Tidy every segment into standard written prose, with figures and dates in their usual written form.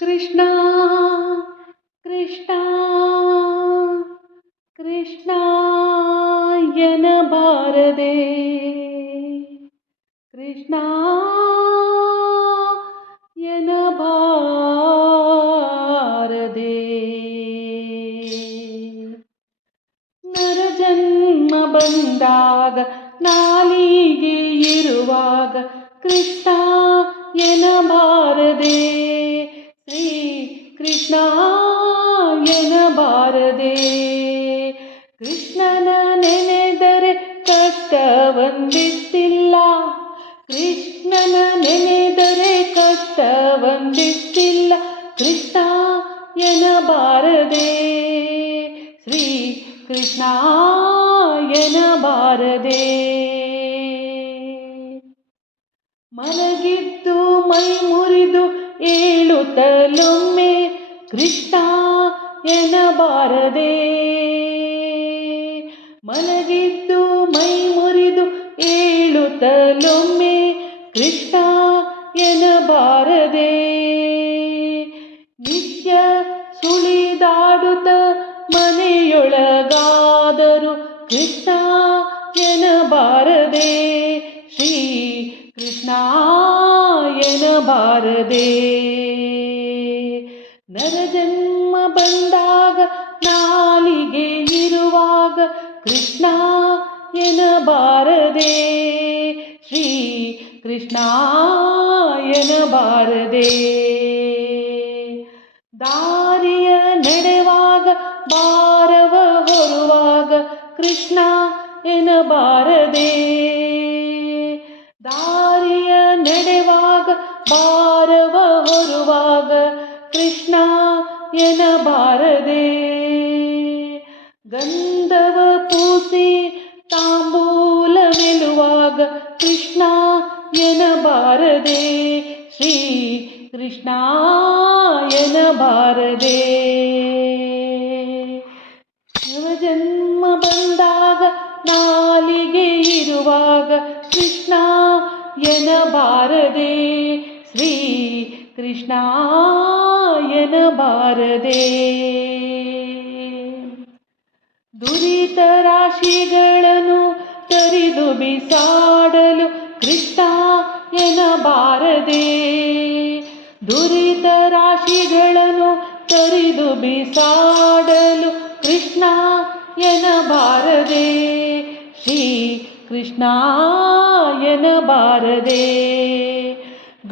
ಕೃಷ್ಣ ಕೃಷ್ಣ ಕೃಷ್ಣ ಎನ್ನಬಾರದೆ ಕೃಷ್ಣ ಎನ್ನಬಾರದೆ ನರಜನ್ಮ ಬಂದಾಗ ನಾಲಿಗೆ ಇರುವಾಗ ಕೃಷ್ಣ ಎನ್ನಬಾರದೆ ಶ್ರೀ ಕೃಷ್ಣ ಎನ್ನಬಾರದೆ ಕೃಷ್ಣನ ನೆನೆದರೆ ಕಷ್ಟವೊಂದಿಷ್ಟಿಲ್ಲ ಕೃಷ್ಣನ ನೆನೆದರೆ ಕಷ್ಟವೊಂದಿಷ್ಟಿಲ್ಲ ಕೃಷ್ಣ ಎನ್ನಬಾರದೆ ಶ್ರೀ ಕೃಷ್ಣ ಎನ್ನಬಾರದೆ ಮಲಗಿದ್ದು ಮೈ ಮುರಿದು ಏಳುತ್ತಲೊಮ್ಮೆ ಕೃಷ್ಣ ಎನ್ನಬಾರದೆ ಮಲಗಿದ್ದು ಮೈ ಮುರಿದು ಏಳುತ್ತಲೊಮ್ಮೆ ಕೃಷ್ಣ ಎನ್ನಬಾರದೆ ನಿತ್ಯ ಸುಳಿದಾಡುತ್ತ ಮನೆಯೊಳಗಾದರೂ ಕೃಷ್ಣ ಎನ್ನಬಾರದೆ ಶ್ರೀ ಕೃಷ್ಣ ಎನ್ನಬಾರದೆ ನರಜನ್ಮ ಬಂದಾಗ ನಾಲಿಗೆ ಇರುವಾಗ ಕೃಷ್ಣ ಎನ್ನಬಾರದೆ ಶ್ರೀ ಕೃಷ್ಣ ಎನ್ನಬಾರದೆ ದಾರಿಯ ನಡೆವಾಗ ಭಾರವ ಹೊರುವಾಗ ಕೃಷ್ಣ ಎನ್ನಬಾರದೆ ದಾರಿಯ ನಡೆವಾಗ ಭಾರವ ಹೊರುವಾಗ ಕೃಷ್ಣ ಎನ್ನಬಾರದೆ ಗಂಧವ ಪೂಸಿ ತಾಂಬೂಲ ಮೆಲುವಾಗ ಕೃಷ್ಣ ಎನ್ನಬಾರದೆ ಶ್ರೀ ಕೃಷ್ಣ ಎನ್ನಬಾರದೆ ಜನ್ಮ ಬಂದಾಗ ನಾಲಿಗೆ ಇರುವಾಗ ಕೃಷ್ಣ ಎನ್ನಬಾರದೆ ಶ್ರೀ ಕೃಷ್ಣ ಎನ್ನಬಾರದೆ ದುರಿತ ರಾಶಿಗಳನ್ನು ತರಿದು ಬಿಸಾಡಲು ಕೃಷ್ಣ ಎನ್ನಬಾರದೆ ದುರಿತ ರಾಶಿಗಳನ್ನು ತರಿದು ಬಿಸಾಡಲು ಕೃಷ್ಣ ಎನ್ನಬಾರದೆ ಶ್ರೀ ಕೃಷ್ಣ ಎನ್ನಬಾರದೆ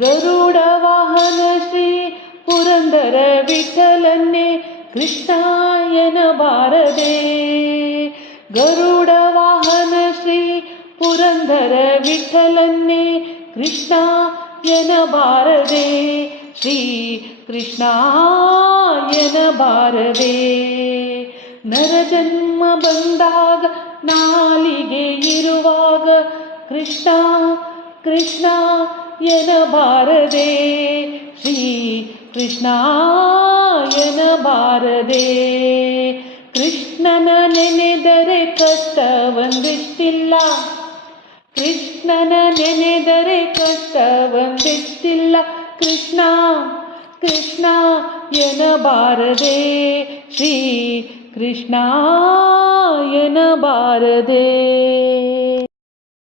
ಗರುಡ ವಾಹನ ಶ್ರೀ ಪುರಂದರ ವಿಠಲನ್ನೇ ಕೃಷ್ಣ ಎನ್ನಬಾರದೆ ಗರುಡ ವಾಹನ ಶ್ರೀ ಪುರಂದರ ವಿಠಲನ್ನೇ ಕೃಷ್ಣ ಎನ್ನಬಾರದೆ ಶ್ರೀ ಕೃಷ್ಣ ಎನ್ನಬಾರದೆ ನರಜನ್ಮ ಬಂದಾಗ ನಾಲಿಗೆ ಇರುವಾಗ ಕೃಷ್ಣ ಕೃಷ್ಣ ಎನ್ನಬಾರದೆ ಶ್ರೀ ಕೃಷ್ಣ ಎನ್ನಬಾರದೆ ಕೃಷ್ಣನ ನೆನೆದರೆ ಕಷ್ಟವೊಂದಿಷ್ಟಿಲ್ಲ ಕೃಷ್ಣನ ನೆನೆದರೆ ಕಷ್ಟವೊಂದಿಷ್ಟಿಲ್ಲ ಕೃಷ್ಣ ಕೃಷ್ಣ ಎನ್ನಬಾರದೆ ಶ್ರೀ ಕೃಷ್ಣ ಎನ್ನಬಾರದೆ